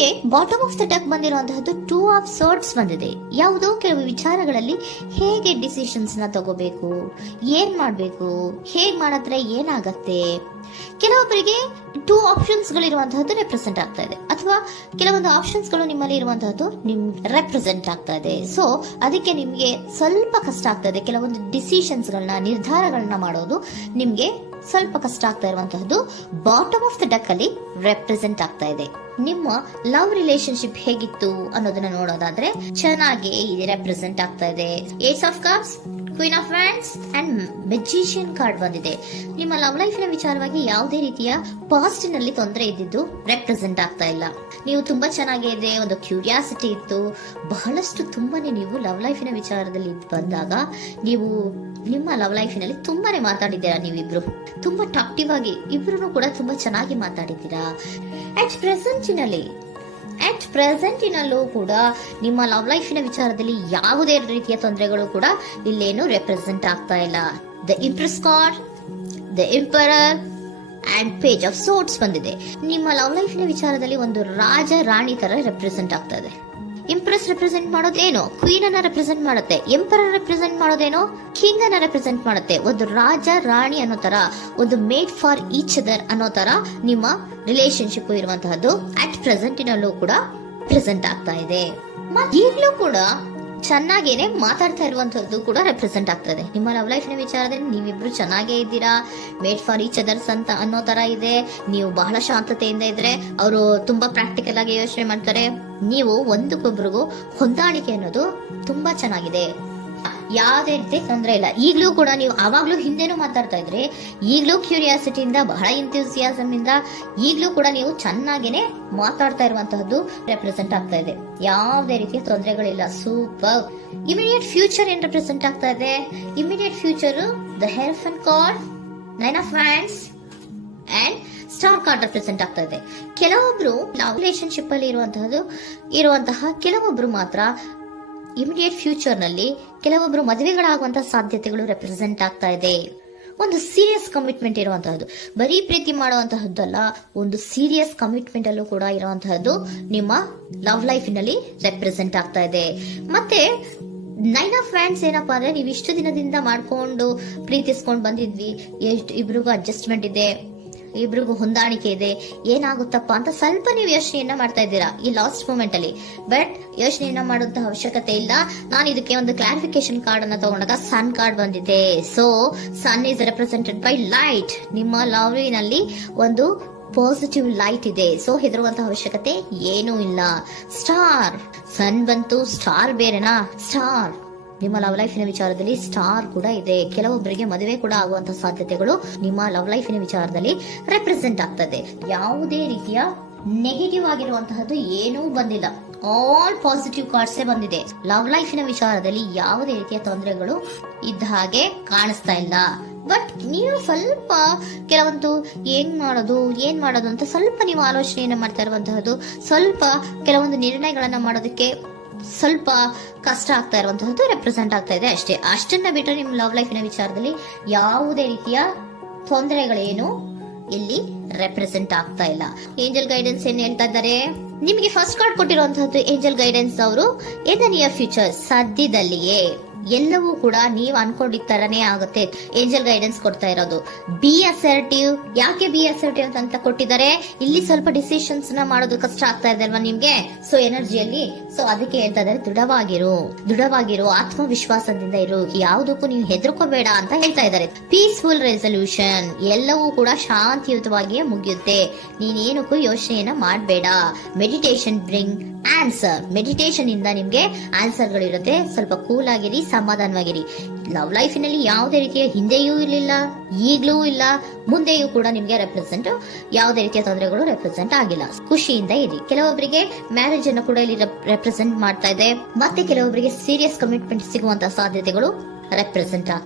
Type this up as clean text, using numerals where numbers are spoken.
ನಿಮಗೆ bottom of the deck ಬಂದಿರುವಂತಹದ್ದು 2 of swords ಬಂದಿದೆ. ಯಾವುದೋ ಕೆಲವು ವಿಚಾರಗಳಲ್ಲಿ ಹೇಗೆ ಡಿಸಿಷನ್ಸ್ ನ ತಗೋಬೇಕು, ಏನ್ ಮಾಡ್ಬೇಕು, ಹೇಗ್ ಮಾಡಿದ್ರೆ ಏನಾಗತ್ತೆ. ಕೆಲವೊಬ್ಬರಿಗೆ 2 ಆಪ್ಷನ್ಸ್ ಗಳಿರುವಂತಹದ್ದು ರೆಪ್ರೆಸೆಂಟ್ ಆಗ್ತಾ ಇದೆ, ಅಥವಾ ಕೆಲವೊಂದು ಆಪ್ಷನ್ಸ್ ಗಳು ನಿಮ್ಮಲ್ಲಿ ಇರುವಂತಹದ್ದು ರೆಪ್ರೆಸೆಂಟ್ ಆಗ್ತಾ ಇದೆ. ಸೊ ಅದಕ್ಕೆ ನಿಮ್ಗೆ ಸ್ವಲ್ಪ ಕಷ್ಟ ಆಗ್ತಾ ಇದೆ. ಕೆಲವೊಂದು ಡಿಸಿಷನ್ಸ್ ಗಳನ್ನ, ನಿರ್ಧಾರಗಳನ್ನ ಮಾಡೋದು ನಿಮ್ಗೆ ಸ್ವಲ್ಪ ಕಷ್ಟ ಆಗ್ತಾ ಇರುವಂತಹದ್ದು ಬಾಟಮ್ ಆಫ್ ದ ಡೆಕ್ ಅಲ್ಲಿ ರೆಪ್ರೆಸೆಂಟ್ ಆಗ್ತಾ ಇದೆ. ನಿಮ್ಮ ಲವ್ ರಿಲೇಶನ್ಶಿಪ್ ಹೇಗಿತ್ತು ಅನ್ನೋದನ್ನ ನೋಡೋದಾದ್ರೆ ಚೆನ್ನಾಗಿ ರೆಪ್ರೆಸೆಂಟ್ ಆಗ್ತಾ ಇದೆ. Ace of cups, queen of wands and magician card ಬಂದಿದೆ. ನಿಮ್ಮ ಲವ್ ಲೈಫ್ ನ ವಿಚಾರವಾಗಿ ಯಾವುದೇ ರೀತಿಯ ಪಾಸ್ಟ್ ನಲ್ಲಿ ತೊಂದರೆ ಇದ್ದಿದ್ದು ರೆಪ್ರೆಸೆಂಟ್ ಆಗ್ತಾ ಇಲ್ಲ. ನೀವು ತುಂಬಾ ಚೆನ್ನಾಗಿದೆ, ಒಂದು ಕ್ಯೂರಿಯಾಸಿಟಿ ಇತ್ತು, ಬಹಳಷ್ಟು ತುಂಬಾನೇ ನೀವು ಲವ್ ಲೈಫಿನ ವಿಚಾರದಲ್ಲಿ ಬಂದಾಗ ನೀವು ನಿಮ್ಮ ಲವ್ ಲೈಫಿನಲ್ಲಿ ತುಂಬಾನೇ ಮಾತಾಡಿದ್ದೀರಾ. ನೀವಿಬ್ರು ತುಂಬಾ ಟಾಕ್ಟಿವ್ ಆಗಿ ಇಬ್ರು ಕೂಡ ತುಂಬಾ ಚೆನ್ನಾಗಿ ಮಾತಾಡಿದ್ದೀರಾ. ಅಟ್ ಪ್ರೆಸೆಂಟಿನಲ್ಲೂ ಕೂಡ ನಿಮ್ಮ ಲವ್ ಲೈಫಿನ ವಿಚಾರದಲ್ಲಿ ಯಾವುದೇ ರೀತಿಯ ತೊಂದರೆಗಳು ಕೂಡ ಇಲ್ಲೇನು ರೆಪ್ರೆಸೆಂಟ್ ಆಗ್ತಾ ಇಲ್ಲ. The empress card, the emperor and page of swords ಬಂದಿದೆ. ನಿಮ್ಮ ಲವ್ ಲೈಫಿನ ವಿಚಾರದಲ್ಲಿ ಒಂದು ರಾಜ ರಾಣಿ ತರ ರೆಪ್ರೆಸೆಂಟ್ ಆಗ್ತಾ ಇದೆ. ಇಂಪ್ರೆಸ್ ರೆಪ್ರೆಸೆಂಟ್ ಮಾಡೋದೇನೋ ಕ್ವೀನ್ ಅನ್ನ ರೆಪ್ರೆಸೆಂಟ್ ಮಾಡುತ್ತೆ, ಎಂಪರರ್ ರೆಪ್ರೆಸೆಂಟ್ ಮಾಡೋದೇನೋ ಕಿಂಗ್ ಅನ್ನ ರೆಪ್ರೆಸೆಂಟ್ ಮಾಡುತ್ತೆ. ಒಂದು ರಾಜ ರಾಣಿ ಅನ್ನೋ ತರ, ಒಂದು ಮೇಡ್ ಫಾರ್ ಈಚ್ ಅದರ್ ಅನ್ನೋ ತರ ನಿಮ್ಮ ರಿಲೇಶನ್ಶಿಪ್ ಇರುವಂತಹದ್ದು ಅಟ್ ಪ್ರೆಸೆಂಟಿನಲ್ಲೂ ಕೂಡ ಪ್ರೆಸೆಂಟ್ ಆಗ್ತಾ ಇದೆ. ಈಗಲೂ ಕೂಡ ಚೆನ್ನಾಗೇನೆ ಮಾತಾಡ್ತಾ ಇರುವಂತದ್ದು ಕೂಡ ರೆಪ್ರೆಸೆಂಟ್ ಆಗ್ತಾ ಇದೆ. ನಿಮ್ಮ ಲವ್ ಲೈಫ್ ನ ವಿಚಾರದಲ್ಲಿ ನೀವಿಬ್ರು ಚೆನ್ನಾಗೇ ಇದ್ದೀರಾ, ಮೇಡ್ ಫಾರ್ ಈಚ್ ಅದರ್ಸ್ ಅಂತ ಅನ್ನೋ ತರ ಇದೆ. ನೀವು ಬಹಳ ಶಾಂತತೆಯಿಂದ ಇದ್ರೆ ಅವರು ತುಂಬಾ ಪ್ರಾಕ್ಟಿಕಲ್ ಆಗಿ ಯೋಚನೆ ಮಾಡ್ತಾರೆ. ನೀವು ಒಂದಕ್ಕೊಬ್ರಿಗೂ ಹೊಂದಾಣಿಕೆ ಅನ್ನೋದು ತುಂಬಾ ಚೆನ್ನಾಗಿದೆ. ಯಾವುದೇ ರೀತಿ ತೊಂದರೆ ಇಲ್ಲ. ಈಗಲೂ ಕೂಡ ನೀವು ಆವಾಗ್ಲೂ ಹಿಂದೆನೂ ಮಾತಾಡ್ತಾ ಇದ್ರಿ, ಈಗಲೂ ಕ್ಯೂರಿಯಾಸಿಟಿಯಿಂದ, ಬಹಳ ಇಂಥ್ಯೂಸಿಯಾಸಮ್ ಇಂದ ಈಗಲೂ ಕೂಡ ನೀವು ಚೆನ್ನಾಗೇನೆ ಮಾತಾಡ್ತಾ ಇರುವಂತಹದ್ದು ರೆಪ್ರೆಸೆಂಟ್ ಆಗ್ತಾ ಇದೆ. ಯಾವುದೇ ರೀತಿಯ ತೊಂದರೆಗಳಿಲ್ಲ. ಸೂಪರ್. ಇಮಿಡಿಯೇಟ್ ಫ್ಯೂಚರ್ ಏನ್ ರೆಪ್ರೆಸೆಂಟ್ ಆಗ್ತಾ ಇದೆ? ಇಮಿಡಿಯೇಟ್ ಫ್ಯೂಚರ್ ದ ಹೆಲ್ಫನ್ card, 9 of wands and star card represent ಆಗ್ತಾ ಇದೆ. ಕೆಲವೊಬ್ರು ಲವ್ ರಿಲೇಶನ್ಶಿಪ್ ಅಲ್ಲಿ ಇರುವಂತಹ ಕೆಲವೊಬ್ರು ಮಾತ್ರ ಇಮಿಡಿಯೇಟ್ ಫ್ಯೂಚರ್ ನಲ್ಲಿ ಕೆಲವೊಬ್ರು ಮದುವೆಗಳಾಗುವಂತಹ ಸಾಧ್ಯತೆಗಳು ರೆಪ್ರೆಸೆಂಟ್ ಆಗ್ತಾ ಇದೆ. ಒಂದು ಸೀರಿಯಸ್ ಕಮಿಟ್ಮೆಂಟ್ ಇರುವಂತಹದ್ದು, ಬರೀ ಪ್ರೀತಿ ಮಾಡುವಂತಹದ್ದಲ್ಲ, ಒಂದು ಸೀರಿಯಸ್ ಕಮಿಟ್ಮೆಂಟ್ ಅಲ್ಲೂ ಕೂಡ ಇರುವಂತಹದ್ದು ನಿಮ್ಮ ಲವ್ ಲೈಫಿನಲ್ಲಿ ರೆಪ್ರೆಸೆಂಟ್ ಆಗ್ತಾ ಇದೆ. ಮತ್ತೆ 9 ಆಫ್ ವ್ಯಾಂಡ್ಸ್ ಏನಪ್ಪಾ ಅಂದ್ರೆ, ನೀವು ಇಷ್ಟು ದಿನದಿಂದ ಮಾಡ್ಕೊಂಡು ಪ್ರೀತಿಸ್ಕೊಂಡು ಬಂದಿದ್ವಿ, ಇಬ್ರಿಗೂ ಅಡ್ಜಸ್ಟ್ಮೆಂಟ್ ಇದೆ, ಇಬ್ರಿಗೂ ಹೊಂದಾಣಿಕೆ ಇದೆ, ಏನಾಗುತ್ತಪ್ಪ ಅಂತ ಸ್ವಲ್ಪ ನೀವು ಯೋಚನೆಯನ್ನ ಮಾಡ್ತಾ ಇದ್ದೀರಾ ಈ ಲಾಸ್ಟ್ ಮೂಮೆಂಟ್ ಅಲ್ಲಿ. ಬಟ್ ಯೋಚನೆಯನ್ನ ಮಾಡುವಂತಹ ಅವಶ್ಯಕತೆ ಇಲ್ಲ. ನಾನು ಇದಕ್ಕೆ ಒಂದು ಕ್ಲಾರಿಫಿಕೇಶನ್ ಕಾರ್ಡ್ ಅನ್ನ ತಗೊಂಡಾಗ ಸನ್ ಕಾರ್ಡ್ ಬಂದಿದೆ. So sun is represented by light. ನಿಮ್ಮ ಲವ್ನಲ್ಲಿ ಒಂದು ಪಾಸಿಟಿವ್ ಲೈಟ್ ಇದೆ. ಸೊ ಹೆದರುವಂತಹ ಅವಶ್ಯಕತೆ ಏನೂ ಇಲ್ಲ. ಸ್ಟಾರ್, ಸನ್ ಬಂತು, ಸ್ಟಾರ್ ಬೇರೆನಾ? ಸ್ಟಾರ್ ನಿಮ್ಮ ಲವ್ ಲೈಫಿನ ವಿಚಾರದಲ್ಲಿ ಸ್ಟಾರ್ ಕೂಡ ಇದೆ. ಕೆಲವೊಬ್ಬರಿಗೆ ಮದುವೆ ಕೂಡ ಆಗುವಂತಹ ಸಾಧ್ಯತೆಗಳು ನಿಮ್ಮ ಲವ್ ಲೈಫಿನ ವಿಚಾರದಲ್ಲಿ ರೆಪ್ರೆಸೆಂಟ್ ಆಗ್ತದೆ. ಯಾವುದೇ ರೀತಿಯ ನೆಗೆಟಿವ್ ಆಗಿರುವಂತಹದ್ದು ಏನೂ ಬಂದಿಲ್ಲ. ಆಲ್ ಪಾಸಿಟಿವ್ ಕಾರ್ಡ್ಸೇ ಬಂದಿದೆ. ಲವ್ ಲೈಫಿನ ವಿಚಾರದಲ್ಲಿ ಯಾವುದೇ ರೀತಿಯ ತೊಂದರೆಗಳು ಇದ್ದ ಹಾಗೆ ಕಾಣಿಸ್ತಾ ಇಲ್ಲ. ಬಟ್ ನೀವು ಸ್ವಲ್ಪ ಕೆಲವೊಂದು ಏನ್ ಮಾಡೋದು ಅಂತ ಸ್ವಲ್ಪ ನೀವು ಆಲೋಚನೆಯನ್ನ ಮಾಡ್ತಾ ಇರುವಂತಹದ್ದು, ಸ್ವಲ್ಪ ಕೆಲವೊಂದು ನಿರ್ಣಯಗಳನ್ನ ಮಾಡೋದಕ್ಕೆ ಸ್ವಲ್ಪ ಕಷ್ಟ ಆಗ್ತಾ ಇರುವಂತಹದ್ದು ರೆಪ್ರೆಸೆಂಟ್ ಆಗ್ತಾ ಇದೆ ಅಷ್ಟೇ. ಅಷ್ಟನ್ನ ಬಿಟ್ಟರೆ ನಿಮ್ಮ ಲವ್ ಲೈಫಿನ ವಿಚಾರದಲ್ಲಿ ಯಾವುದೇ ರೀತಿಯ ತೊಂದರೆಗಳೇನು ಇಲ್ಲಿ ರೆಪ್ರೆಸೆಂಟ್ ಆಗ್ತಾ ಇಲ್ಲ. ಏಂಜಲ್ ಗೈಡೆನ್ಸ್ ಏನ್ ಹೇಳ್ತಾ ಇದ್ದಾರೆ? ನಿಮಗೆ ಫಸ್ಟ್ ಕಾರ್ಡ್ ಕೊಟ್ಟಿರುವಂತಹದ್ದು ಏಂಜಲ್ ಗೈಡೆನ್ಸ್ ಅವರು ಇನ್ ದ ನಿಯರ್ ಫ್ಯೂಚರ್, ಸದ್ಯದಲ್ಲಿಯೇ ಎಲ್ಲವೂ ಕೂಡ ನೀವು ಅನ್ಕೊಂಡಿದ್ದ ತರನೇ ಆಗುತ್ತೆ. ಏಂಜಲ್ ಗೈಡೆನ್ಸ್ ಕೊಡ್ತಾ ಇರೋದು ಬಿ ಅಸರ್ಟಿವ್. ಯಾಕೆ ಬಿ ಅಸರ್ಟಿವ್ ಅಂತ ಕೊಟ್ಟಿದ್ದಾರೆ? ಇಲ್ಲಿ ಸ್ವಲ್ಪ ಡಿಸಿಷನ್ಸ್ ನ ಮಾಡೋದು ಕಷ್ಟ ಆಗ್ತಾ ಇದೆ ಅಲ್ವಾ ನಿಮ್ಗೆ, ಸೊ ಎನರ್ಜಿಯಲ್ಲಿ. ಸೊ ಅದಕ್ಕೆ ಹೇಳ್ತಾ ಇದ್ದಾರೆ ದೃಢವಾಗಿರು, ಆತ್ಮವಿಶ್ವಾಸದಿಂದ ಇರು, ಯಾವುದಕ್ಕೂ ನೀವು ಹೆದರ್ಕೋಬೇಡ ಅಂತ ಹೇಳ್ತಾ ಇದ್ದಾರೆ. ಪೀಸ್ಫುಲ್ ರೆಸಲ್ಯೂಷನ್, ಎಲ್ಲವೂ ಕೂಡ ಶಾಂತಿಯುತವಾಗಿಯೇ ಮುಗಿಯುತ್ತೆ, ನೀನೇನಕ್ಕೂ ಯೋಚನೆಯನ್ನ ಮಾಡಬೇಡ. ಮೆಡಿಟೇಷನ್ ಬ್ರಿಂಗ್ ಆನ್ಸರ್, ಮೆಡಿಟೇಷನ್ ಇಂದ ನಿಮ್ಗೆ ಆನ್ಸರ್ ಗಳಿರುತ್ತೆ. ಸ್ವಲ್ಪ ಕೂಲ್ ಆಗಿರಿ, ಸಮಾಧಾನವಾಗಿರಿ. ಲವ್ ಲೈಫಿನಲ್ಲಿ ಯಾವುದೇ ರೀತಿಯ ಹಿಂದೆಯೂ ಇರಲಿಲ್ಲ, ಈಗ್ಲೂ ಇಲ್ಲ, ಮುಂದೆಯೂ ಕೂಡ ನಿಮ್ಗೆ ಯಾವುದೇ ರೀತಿಯ ತೊಂದರೆಗಳು ರೆಪ್ರೆಸೆಂಟ್ ಆಗಿಲ್ಲ. ಖುಷಿಯಿಂದ ಇರಿ. ಕೆಲವೊಬ್ಬರಿಗೆ ಮ್ಯಾರೇಜ್ ಅನ್ನು ಕೂಡ ಇಲ್ಲಿ ರೆಪ್ರೆಸೆಂಟ್ ಮಾಡ್ತಾ ಇದೆ. ಮತ್ತೆ ಕೆಲವೊಬ್ಬರಿಗೆ ಸೀರಿಯಸ್ ಕಮಿಟ್ಮೆಂಟ್ ಸಿಗುವಂತಹ ಸಾಧ್ಯತೆಗಳು ರೆಪ್ರೆಸೆಂಟ್ ಆಗ್ತದೆ.